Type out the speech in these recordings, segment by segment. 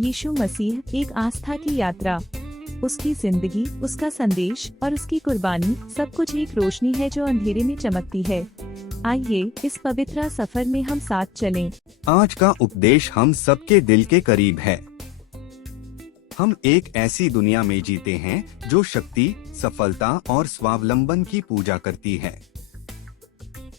यीशु मसीह एक आस्था की यात्रा। उसकी जिंदगी, उसका संदेश और उसकी कुर्बानी सब कुछ एक रोशनी है जो अंधेरे में चमकती है। आइए इस पवित्र सफर में हम साथ चलें। आज का उपदेश हम सबके दिल के करीब है। हम एक ऐसी दुनिया में जीते हैं जो शक्ति, सफलता और स्वावलंबन की पूजा करती है।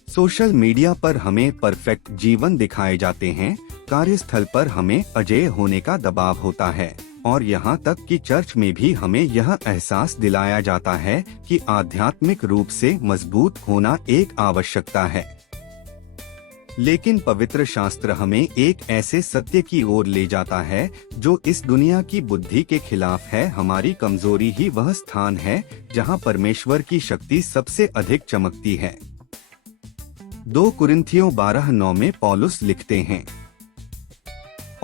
सोशल मीडिया पर हमें परफेक्ट जीवन दिखाए जाते हैं, कार्यस्थल पर हमें अजेय होने का दबाव होता है और यहाँ तक कि चर्च में भी हमें यह एहसास दिलाया जाता है कि आध्यात्मिक रूप से मजबूत होना एक आवश्यकता है। लेकिन पवित्र शास्त्र हमें एक ऐसे सत्य की ओर ले जाता है जो इस दुनिया की बुद्धि के खिलाफ है। हमारी कमजोरी ही वह स्थान है जहाँ परमेश्वर की शक्ति सबसे अधिक चमकती है। 2 कुरिन्थियों 12:9 में पौलुस लिखते हैं,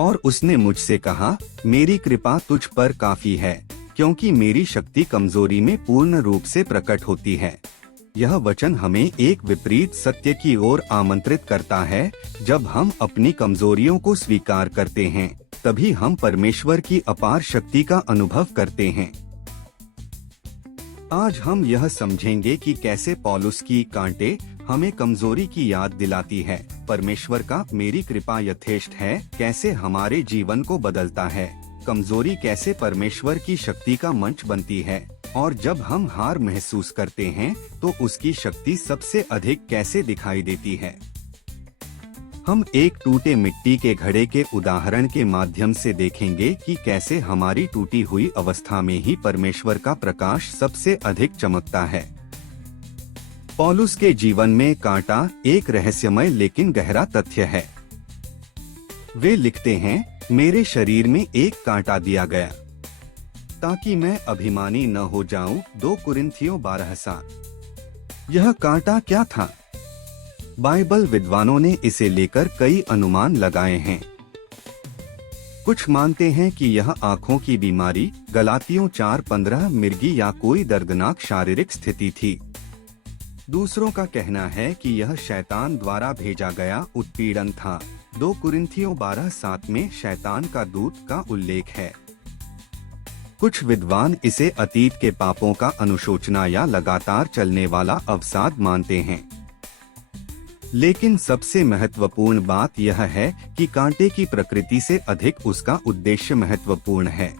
और उसने मुझसे कहा, मेरी कृपा तुझ पर काफी है, क्योंकि मेरी शक्ति कमजोरी में पूर्ण रूप से प्रकट होती है। यह वचन हमें एक विपरीत सत्य की ओर आमंत्रित करता है। जब हम अपनी कमजोरियों को स्वीकार करते हैं, तभी हम परमेश्वर की अपार शक्ति का अनुभव करते हैं। आज हम यह समझेंगे कि कैसे पौलुस की कांटे हमें कमजोरी की याद दिलाती है। परमेश्वर का मेरी कृपा यथेष्ट है कैसे हमारे जीवन को बदलता है। कमजोरी कैसे परमेश्वर की शक्ति का मंच बनती है, और जब हम हार महसूस करते हैं तो उसकी शक्ति सबसे अधिक कैसे दिखाई देती है। हम एक टूटे मिट्टी के घड़े के उदाहरण के माध्यम से देखेंगे कि कैसे हमारी टूटी हुई अवस्था में ही परमेश्वर का प्रकाश सबसे अधिक चमकता है। पौलुस के जीवन में कांटा एक रहस्यमय लेकिन गहरा तथ्य है। वे लिखते हैं, मेरे शरीर में एक कांटा दिया गया ताकि मैं अभिमानी न हो जाऊं। 2 कुरिन्थियों 12:7। यह कांटा क्या था? बाइबल विद्वानों ने इसे लेकर कई अनुमान लगाए हैं। कुछ मानते हैं कि यह आंखों की बीमारी, गलातियों 4:15, मिर्गी या कोई दर्दनाक शारीरिक स्थिति थी। दूसरों का कहना है कि यह शैतान द्वारा भेजा गया उत्पीड़न था। 2 कुरिन्थियों 12:7 में शैतान का दूत का उल्लेख है। कुछ विद्वान इसे अतीत के पापों का अनुशोचना या लगातार चलने वाला अवसाद मानते हैं। लेकिन सबसे महत्वपूर्ण बात यह है कि कांटे की प्रकृति से अधिक उसका उद्देश्य महत्वपूर्ण है।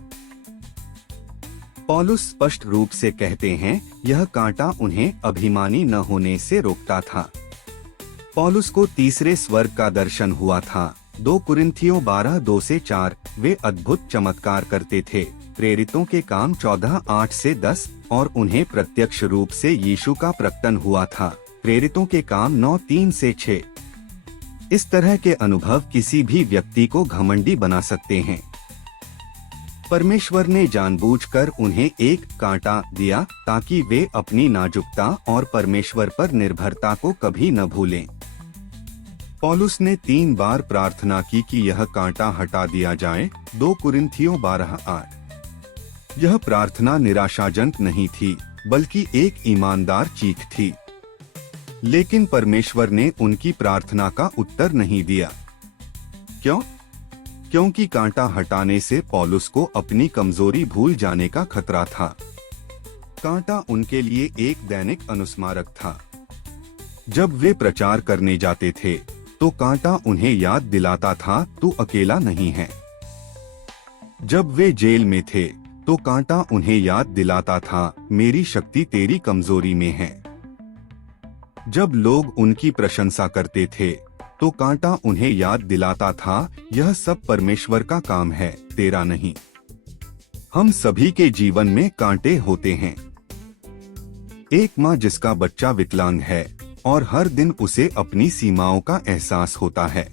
पौलुस स्पष्ट रूप से कहते हैं, यह कांटा उन्हें अभिमानी न होने से रोकता था। पौलुस को तीसरे स्वर्ग का दर्शन हुआ था। 2 कुरिन्थियों 12:2-4। वे अद्भुत चमत्कार करते थे। प्रेरितों के काम 14:8-10, और उन्हें प्रत्यक्ष रूप से यीशु का प्रकटन हुआ था। प्रेरितों के काम 9:3-6। इस तरह के अनुभव किसी भी व्यक्ति को घमंडी बना सकते हैं। परमेश्वर ने जानबूझकर उन्हें एक कांटा दिया ताकि वे अपनी नाजुकता और परमेश्वर पर निर्भरता को कभी न भूलें। पौलुस ने 3 बार प्रार्थना की कि यह कांटा हटा दिया जाए। 2 कुरिन्थियों 12:8। यह प्रार्थना निराशाजनक नहीं थी, बल्कि एक ईमानदार चीख थी। लेकिन परमेश्वर ने उनकी प्रार्थना का उत्तर नहीं दिया। क्यों? क्योंकि कांटा हटाने से पौलुस को अपनी कमजोरी भूल जाने का खतरा था। कांटा उनके लिए एक दैनिक अनुस्मारक था। जब वे प्रचार करने जाते थे तो कांटा उन्हें याद दिलाता था, तू अकेला नहीं है। जब वे जेल में थे तो कांटा उन्हें याद दिलाता था, मेरी शक्ति तेरी कमजोरी में है। जब लोग उनकी प्रशंसा करते थे तो कांटा उन्हें याद दिलाता था, यह सब परमेश्वर का काम है, तेरा नहीं। हम सभी के जीवन में कांटे होते हैं। एक माँ जिसका बच्चा विकलांग है और हर दिन उसे अपनी सीमाओं का एहसास होता है।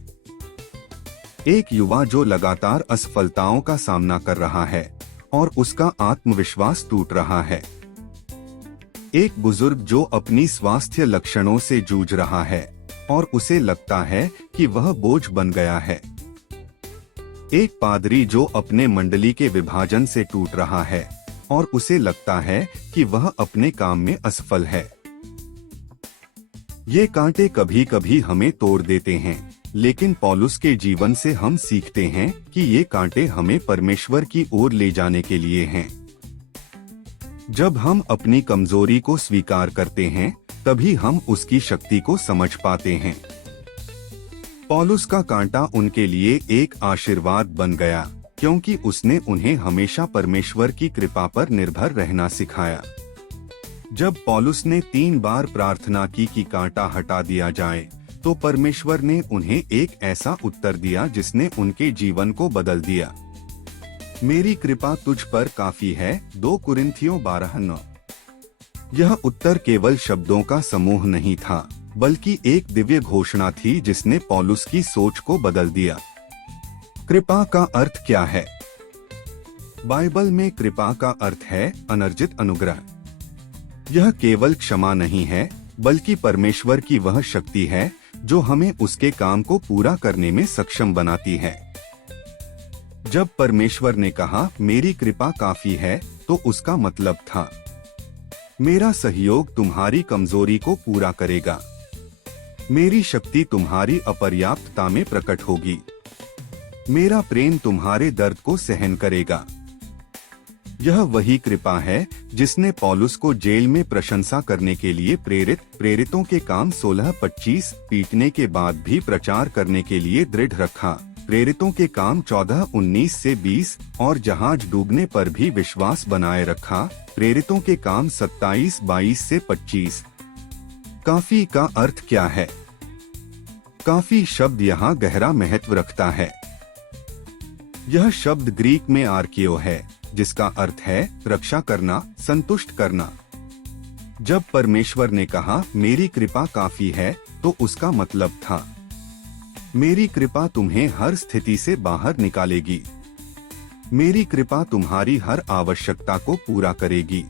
एक युवा जो लगातार असफलताओं का सामना कर रहा है और उसका आत्मविश्वास टूट रहा है। एक बुजुर्ग जो अपनी स्वास्थ्य लक्षणों से जूझ रहा है और उसे लगता है कि वह बोझ बन गया है। एक पादरी जो अपने मंडली के विभाजन से टूट रहा है और उसे लगता है कि वह अपने काम में असफल है। ये कांटे कभी कभी हमें तोड़ देते हैं, लेकिन पौलुस के जीवन से हम सीखते हैं कि ये कांटे हमें परमेश्वर की ओर ले जाने के लिए हैं। जब हम अपनी कमजोरी को स्वीकार करते हैं, तभी हम उसकी शक्ति को समझ पाते हैं। पौलुस का कांटा उनके लिए एक आशीर्वाद बन गया, क्योंकि उसने उन्हें हमेशा परमेश्वर की कृपा पर निर्भर रहना सिखाया। जब पौलुस ने 3 बार प्रार्थना की कि कांटा हटा दिया जाए, तो परमेश्वर ने उन्हें एक ऐसा उत्तर दिया जिसने उनके जीवन को बदल दिया। मेरी कृपा तुझ पर काफी है, 2 कुरिन्थियों 12:9। यह उत्तर केवल शब्दों का समूह नहीं था, बल्कि एक दिव्य घोषणा थी जिसने पौलुस की सोच को बदल दिया। कृपा का अर्थ क्या है? बाइबल में कृपा का अर्थ है अनर्जित अनुग्रह। यह केवल क्षमा नहीं है, बल्कि परमेश्वर की वह शक्ति है जो हमें उसके काम को पूरा करने में सक्षम बनाती है। जब परमेश्वर ने कहा मेरी कृपा काफी है, तो उसका मतलब था मेरा सहयोग तुम्हारी कमजोरी को पूरा करेगा। मेरी शक्ति तुम्हारी अपर्याप्तता में प्रकट होगी। मेरा प्रेम तुम्हारे दर्द को सहन करेगा। यह वही कृपा है जिसने पौलुस को जेल में प्रशंसा करने के लिए प्रेरितों के काम 16:25 पीटने के बाद भी प्रचार करने के लिए दृढ़ रखा, प्रेरितों के काम 14:19 से 20 और जहाज डूबने पर भी विश्वास बनाए रखा, प्रेरितों के काम 27:22 से 25। काफी का अर्थ क्या है? काफी शब्द यहाँ गहरा महत्व रखता है। यह शब्द ग्रीक में आर्कियो है, जिसका अर्थ है रक्षा करना, संतुष्ट करना। जब परमेश्वर ने कहा मेरी कृपा काफी है, तो उसका मतलब था मेरी कृपा तुम्हें हर स्थिति से बाहर निकालेगी। मेरी कृपा तुम्हारी हर आवश्यकता को पूरा करेगी।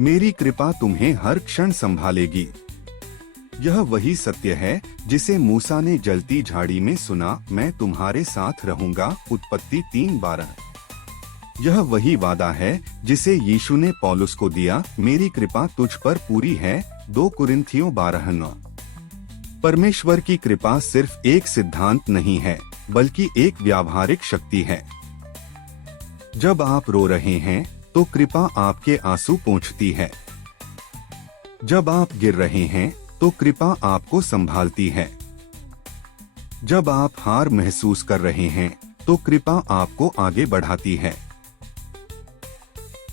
मेरी कृपा तुम्हें हर क्षण संभालेगी। यह वही सत्य है जिसे मूसा ने जलती झाड़ी में सुना, मैं तुम्हारे साथ रहूंगा, उत्पत्ति 3:12। यह वही वादा है जिसे यीशु ने पौलुस को दिया, मेरी कृपा तुझ पर पूरी है, 2 कुरिन्थियों 12:9। परमेश्वर की कृपा सिर्फ एक सिद्धांत नहीं है, बल्कि एक व्यावहारिक शक्ति है। जब आप रो रहे हैं, तो कृपा आपके आंसू पोंछती है। जब आप गिर रहे हैं, तो कृपा आपको संभालती है। जब आप हार महसूस कर रहे हैं, तो कृपा आपको आगे बढ़ाती है।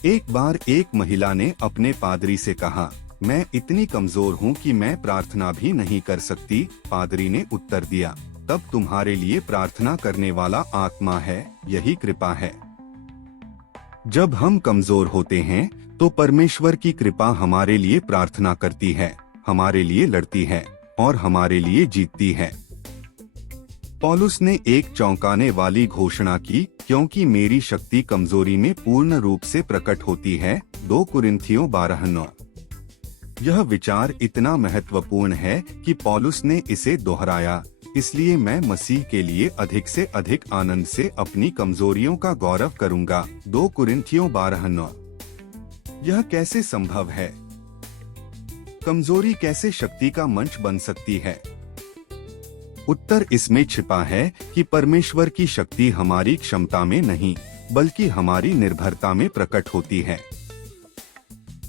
एक बार एक महिला ने अपने पादरी से कहा, मैं इतनी कमजोर हूँ कि मैं प्रार्थना भी नहीं कर सकती। पादरी ने उत्तर दिया, तब तुम्हारे लिए प्रार्थना करने वाला आत्मा है, यही कृपा है। जब हम कमजोर होते हैं, तो परमेश्वर की कृपा हमारे लिए प्रार्थना करती है, हमारे लिए लड़ती है और हमारे लिए जीतती है। पौलुस ने एक चौंकाने वाली घोषणा की, क्योंकि मेरी शक्ति कमजोरी में पूर्ण रूप से प्रकट होती है, 2 कुरिन्थियों 12:9। यह विचार इतना महत्वपूर्ण है कि पौलुस ने इसे दोहराया, इसलिए मैं मसीह के लिए अधिक से अधिक आनंद से अपनी कमजोरियों का गौरव करूंगा, 2 कुरिन्थियों 12:9। यह कैसे संभव है? कमजोरी कैसे शक्ति का मंच बन सकती है? उत्तर इसमें छिपा है कि परमेश्वर की शक्ति हमारी क्षमता में नहीं, बल्कि हमारी निर्भरता में प्रकट होती है।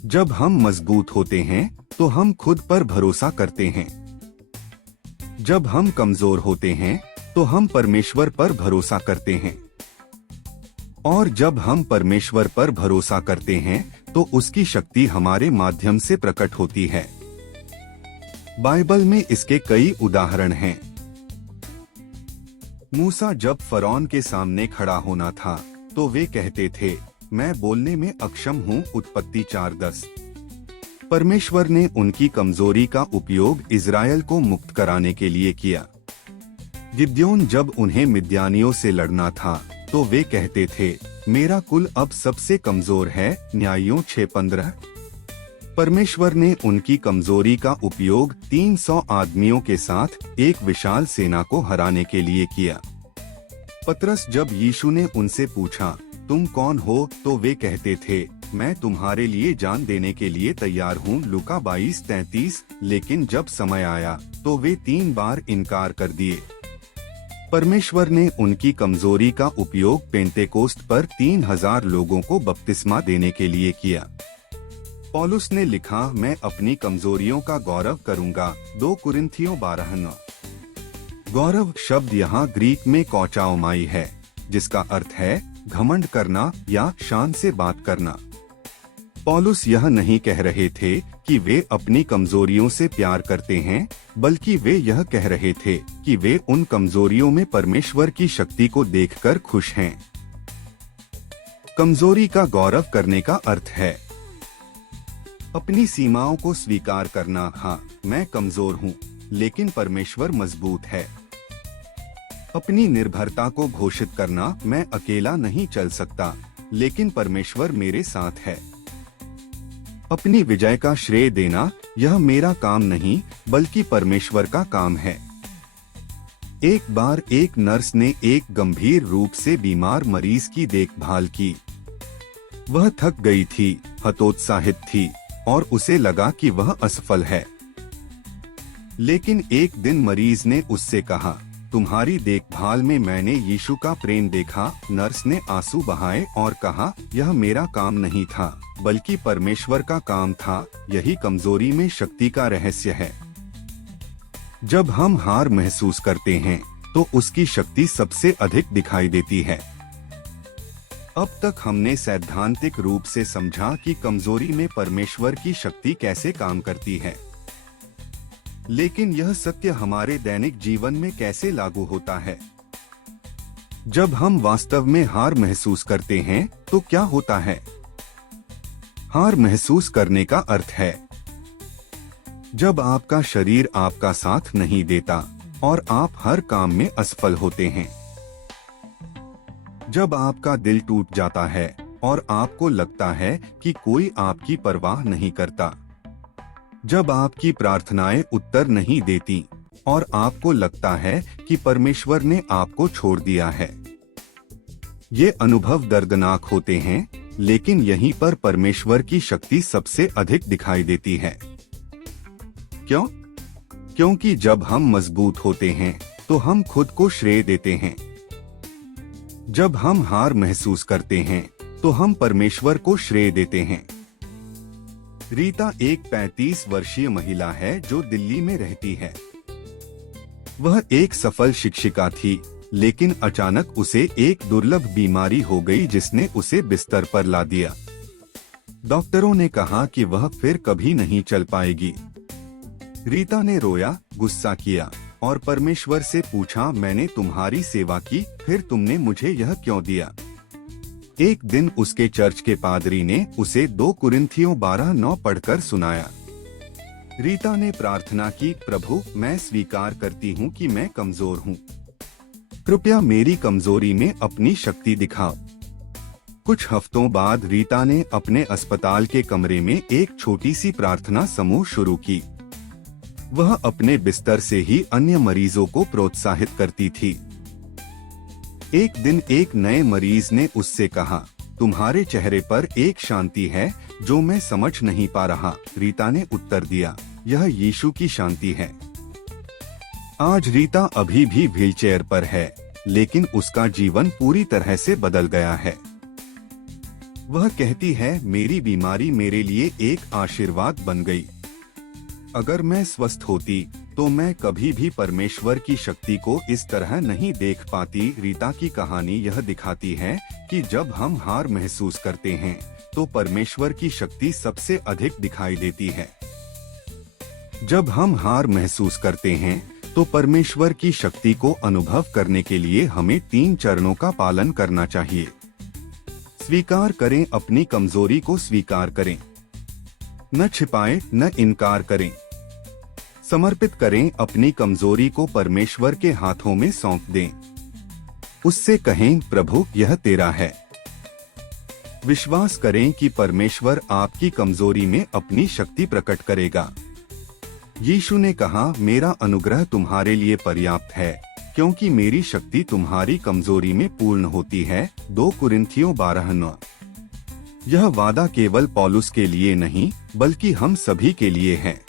जब हम मजबूत होते हैं, तो हम खुद पर भरोसा करते हैं। जब हम कमजोर होते हैं, तो हम परमेश्वर पर भरोसा करते हैं। और जब हम परमेश्वर पर भरोसा करते हैं, तो उसकी शक्ति हमारे माध्यम से प्रकट होती है। बाइबल में इसके कई उदाहरण हैं। मूसा जब फरौन के सामने खड़ा होना था, तो वे कहते थे, मैं बोलने में अक्षम हूँ, उत्पत्ति 4:10। परमेश्वर ने उनकी कमजोरी का उपयोग इज़राइल को मुक्त कराने के लिए किया। गिद्योन जब उन्हें मिद्यानियों से लड़ना था, तो वे कहते थे, मेरा कुल अब सबसे कमजोर है, न्यायियों 6:15। परमेश्वर ने उनकी कमजोरी का उपयोग 300 आदमियों के साथ एक विशाल सेना को हराने के लिए किया। पतरस जब यीशु ने उनसे पूछा, तुम कौन हो, तो वे कहते थे, मैं तुम्हारे लिए जान देने के लिए तैयार हूँ। लूका 22:33। लेकिन जब समय आया तो वे 3 बार इनकार कर दिए। परमेश्वर ने उनकी कमजोरी का उपयोग पेंतेकोस्त पर 3000 लोगों को बपतिस्मा देने के लिए किया। पौलुस ने लिखा, मैं अपनी कमजोरियों का गौरव करूंगा। 2 कुरिन्थियों 12:9। गौरव शब्द यहाँ ग्रीक में कौचाओमाई है, जिसका अर्थ है घमंड करना या शान से बात करना। पौलुस यह नहीं कह रहे थे कि वे अपनी कमजोरियों से प्यार करते हैं, बल्कि वे यह कह रहे थे कि वे उन कमजोरियों में परमेश्वर की शक्ति को देखकर खुश हैं। कमजोरी का गौरव करने का अर्थ है अपनी सीमाओं को स्वीकार करना। हाँ, मैं कमजोर हूँ, लेकिन परमेश्वर मजबूत है। अपनी निर्भरता को घोषित करना, मैं अकेला नहीं चल सकता, लेकिन परमेश्वर मेरे साथ है। अपनी विजय का श्रेय देना, यह मेरा काम नहीं बल्कि परमेश्वर का काम है। एक बार एक नर्स ने एक गंभीर रूप से बीमार मरीज की देखभाल की। वह थक गई थी, हतोत्साहित थी और उसे लगा कि वह असफल है। लेकिन एक दिन मरीज ने उससे कहा, तुम्हारी देखभाल में मैंने यीशु का प्रेम देखा। नर्स ने आंसू बहाए और कहा, यह मेरा काम नहीं था, बल्कि परमेश्वर का काम था। यही कमजोरी में शक्ति का रहस्य है। जब हम हार महसूस करते हैं, तो उसकी शक्ति सबसे अधिक दिखाई देती है। अब तक हमने सैद्धांतिक रूप से समझा कि कमजोरी में परमेश्वर की शक्ति कैसे काम करती है। लेकिन यह सत्य हमारे दैनिक जीवन में कैसे लागू होता है? जब हम वास्तव में हार महसूस करते हैं, तो क्या होता है? हार महसूस करने का अर्थ है जब आपका शरीर आपका साथ नहीं देता और आप हर काम में असफल होते हैं। जब आपका दिल टूट जाता है और आपको लगता है कि कोई आपकी परवाह नहीं करता। जब आपकी प्रार्थनाएं उत्तर नहीं देती और आपको लगता है कि परमेश्वर ने आपको छोड़ दिया है। ये अनुभव दर्दनाक होते हैं, लेकिन यहीं पर परमेश्वर की शक्ति सबसे अधिक दिखाई देती है। क्यों? क्योंकि जब हम मजबूत होते हैं, तो हम खुद को श्रेय देते हैं। जब हम हार महसूस करते हैं, तो हम परमेश्वर को श्रेय देते हैं। रीता एक 35 वर्षीय महिला है जो दिल्ली में रहती है। वह एक सफल शिक्षिका थी, लेकिन अचानक उसे एक दुर्लभ बीमारी हो गई जिसने उसे बिस्तर पर ला दिया। डॉक्टरों ने कहा कि वह फिर कभी नहीं चल पाएगी। रीता ने रोया, गुस्सा किया और परमेश्वर से पूछा, मैंने तुम्हारी सेवा की, फिर तुमने मुझे यह क्यों दिया? एक दिन उसके चर्च के पादरी ने उसे 2 कुरिन्थियों 12:9 पढ़कर सुनाया। रीता ने प्रार्थना की, प्रभु, मैं स्वीकार करती हूँ कि मैं कमजोर हूँ। कृपया मेरी कमजोरी में अपनी शक्ति दिखाओ। कुछ हफ्तों बाद रीता ने अपने अस्पताल के कमरे में एक छोटी सी प्रार्थना समूह शुरू की। वह अपने बिस्तर से ही अन्य मरीजों को प्रोत्साहित करती थी। एक दिन एक नए मरीज ने उससे कहा, तुम्हारे चेहरे पर एक शांति है जो मैं समझ नहीं पा रहा। रीता ने उत्तर दिया, यह यीशु की शांति है। आज रीता अभी भी व्हीलचेयर पर है, लेकिन उसका जीवन पूरी तरह से बदल गया है। वह कहती है, मेरी बीमारी मेरे लिए एक आशीर्वाद बन गई। अगर मैं स्वस्थ होती तो मैं कभी भी परमेश्वर की शक्ति को इस तरह नहीं देख पाती। रीता की कहानी यह दिखाती है कि जब हम हार महसूस करते हैं, तो परमेश्वर की शक्ति सबसे अधिक दिखाई देती है। जब हम हार महसूस करते हैं, तो परमेश्वर की शक्ति को अनुभव करने के लिए हमें 3 चरणों का पालन करना चाहिए। स्वीकार करें, अपनी कमजोरी को स्वीकार करें। न छिपाएं, न इनकार करें। समर्पित करें, अपनी कमजोरी को परमेश्वर के हाथों में सौंप दें। उससे कहें, प्रभु, यह तेरा है। विश्वास करें कि परमेश्वर आपकी कमजोरी में अपनी शक्ति प्रकट करेगा। यीशु ने कहा, मेरा अनुग्रह तुम्हारे लिए पर्याप्त है, क्योंकि मेरी शक्ति तुम्हारी कमजोरी में पूर्ण होती है। 2 कुरिन्थियों 12:9। यह वादा केवल पौलुस के लिए नहीं बल्कि हम सभी के लिए है।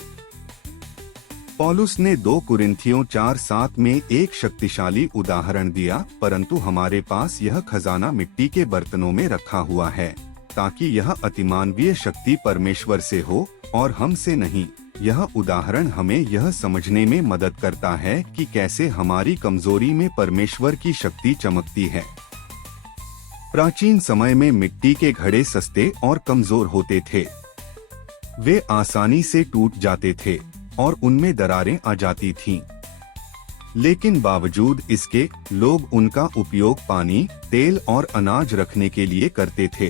पौलुस ने 2 कुरिन्थियों 4:7 में एक शक्तिशाली उदाहरण दिया, परंतु हमारे पास यह खजाना मिट्टी के बर्तनों में रखा हुआ है, ताकि यह अतिमानवीय शक्ति परमेश्वर से हो और हमसे नहीं। यह उदाहरण हमें यह समझने में मदद करता है कि कैसे हमारी कमजोरी में परमेश्वर की शक्ति चमकती है। प्राचीन समय में मिट्टी के घड़े सस्ते और कमजोर होते थे। वे आसानी से टूट जाते थे और उनमें दरारें आ जाती थीं। लेकिन बावजूद इसके लोग उनका उपयोग पानी, तेल और अनाज रखने के लिए करते थे।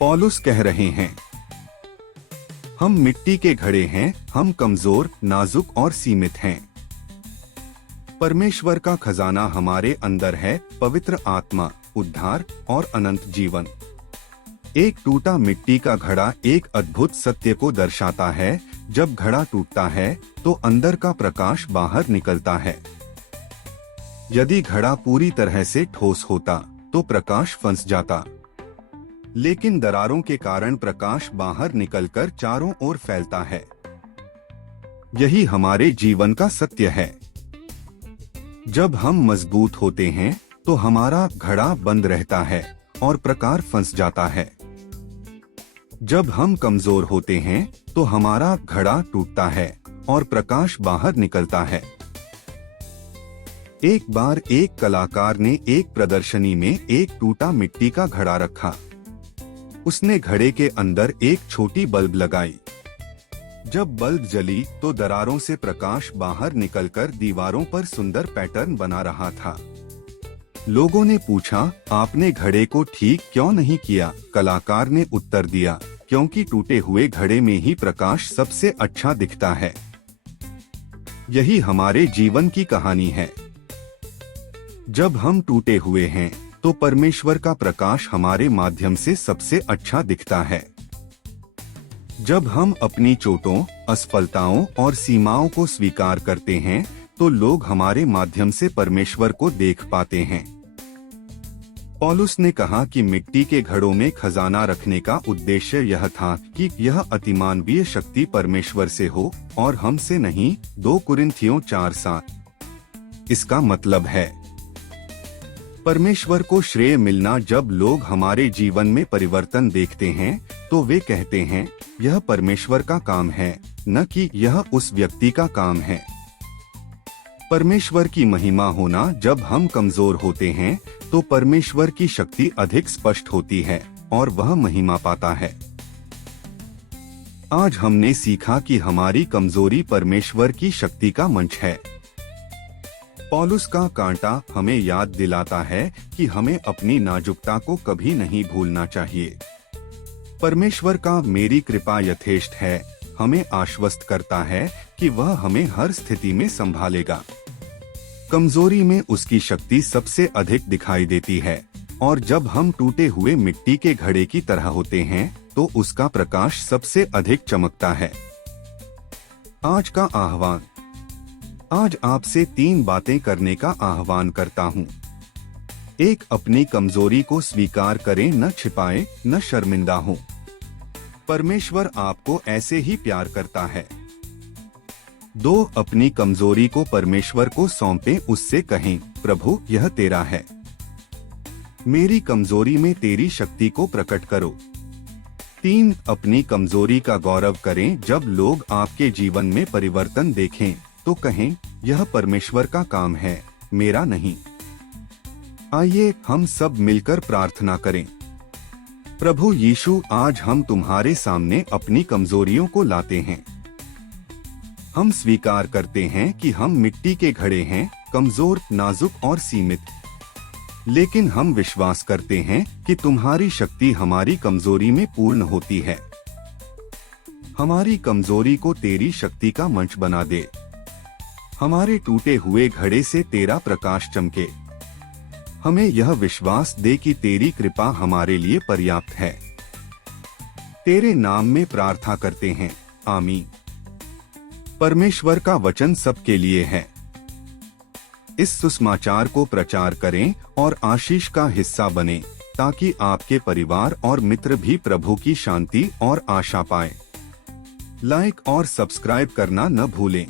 पौलुस कह रहे हैं, हम मिट्टी के घड़े हैं, हम कमजोर, नाजुक और सीमित हैं। परमेश्वर का खजाना हमारे अंदर है, पवित्र आत्मा, उद्धार और अनंत जीवन। एक टूटा मिट्टी का घड़ा एक अद्भुत सत्य को दर्शाता है। जब घड़ा टूटता है तो अंदर का प्रकाश बाहर निकलता है। यदि घड़ा पूरी तरह से ठोस होता तो प्रकाश फंस जाता, लेकिन दरारों के कारण प्रकाश बाहर निकलकर चारों ओर फैलता है। यही हमारे जीवन का सत्य है। जब हम मजबूत होते हैं तो हमारा घड़ा बंद रहता है और प्रकाश फंस जाता है। जब हम कमजोर होते हैं तो हमारा घड़ा टूटता है और प्रकाश बाहर निकलता है। एक बार एक कलाकार ने एक प्रदर्शनी में एक टूटा मिट्टी का घड़ा रखा। उसने घड़े के अंदर एक छोटी बल्ब लगाई। जब बल्ब जली तो दरारों से प्रकाश बाहर निकलकर दीवारों पर सुंदर पैटर्न बना रहा था। लोगों ने पूछा, आपने घड़े को ठीक क्यों नहीं किया? कलाकार ने उत्तर दिया, क्योंकि टूटे हुए घड़े में ही प्रकाश सबसे अच्छा दिखता है। यही हमारे जीवन की कहानी है। जब हम टूटे हुए हैं तो परमेश्वर का प्रकाश हमारे माध्यम से सबसे अच्छा दिखता है। जब हम अपनी चोटों, असफलताओं और सीमाओं को स्वीकार करते हैं तो लोग हमारे माध्यम से परमेश्वर को देख पाते हैं। पौलुस ने कहा कि मिट्टी के घड़ों में खजाना रखने का उद्देश्य यह था कि यह अतिमानवीय शक्ति परमेश्वर से हो और हमसे नहीं। 2 कुरिन्थियों 4:7। इसका मतलब है परमेश्वर को श्रेय मिलना। जब लोग हमारे जीवन में परिवर्तन देखते हैं तो वे कहते हैं, यह परमेश्वर का काम है, न कि यह उस व्यक्ति का काम है। परमेश्वर की महिमा होना। जब हम कमजोर होते हैं तो परमेश्वर की शक्ति अधिक स्पष्ट होती है और वह महिमा पाता है। आज हमने सीखा कि हमारी कमजोरी परमेश्वर की शक्ति का मंच है। पौलुस का कांटा हमें याद दिलाता है कि हमें अपनी नाजुकता को कभी नहीं भूलना चाहिए। परमेश्वर का मेरी कृपा यथेष्ट है हमें आश्वस्त करता है कि वह हमें हर स्थिति में संभालेगा। कमजोरी में उसकी शक्ति सबसे अधिक दिखाई देती है और जब हम टूटे हुए मिट्टी के घड़े की तरह होते हैं तो उसका प्रकाश सबसे अधिक चमकता है। आज का आह्वान। आज आपसे 3 बातें करने का आह्वान करता हूँ। 1, अपनी कमजोरी को स्वीकार करें, न छिपाएं, न शर्मिंदा हो। परमेश्वर आपको ऐसे ही प्यार करता है। 2, अपनी कमजोरी को परमेश्वर को सौंपें, उससे कहें, प्रभु यह तेरा है, मेरी कमजोरी में तेरी शक्ति को प्रकट करो। 3, अपनी कमजोरी का गौरव करें। जब लोग आपके जीवन में परिवर्तन देखें तो कहें, यह परमेश्वर का काम है, मेरा नहीं। आइए हम सब मिलकर प्रार्थना करें। प्रभु यीशु, आज हम तुम्हारे सामने अपनी कमजोरियों को लाते हैं। हम स्वीकार करते हैं कि हम मिट्टी के घड़े हैं, कमजोर, नाजुक और सीमित। लेकिन हम विश्वास करते हैं कि तुम्हारी शक्ति हमारी कमजोरी में पूर्ण होती है। हमारी कमजोरी को तेरी शक्ति का मंच बना दे। हमारे टूटे हुए घड़े से तेरा प्रकाश चमके। हमें यह विश्वास दे कि तेरी कृपा हमारे लिए पर्याप्त है। तेरे नाम में प्रार्थना करते हैं, आमीन। परमेश्वर का वचन सबके लिए है। इस सुसमाचार को प्रचार करें और आशीष का हिस्सा बने। ताकि आपके परिवार और मित्र भी प्रभु की शांति और आशा पाए। लाइक और सब्सक्राइब करना न भूलें।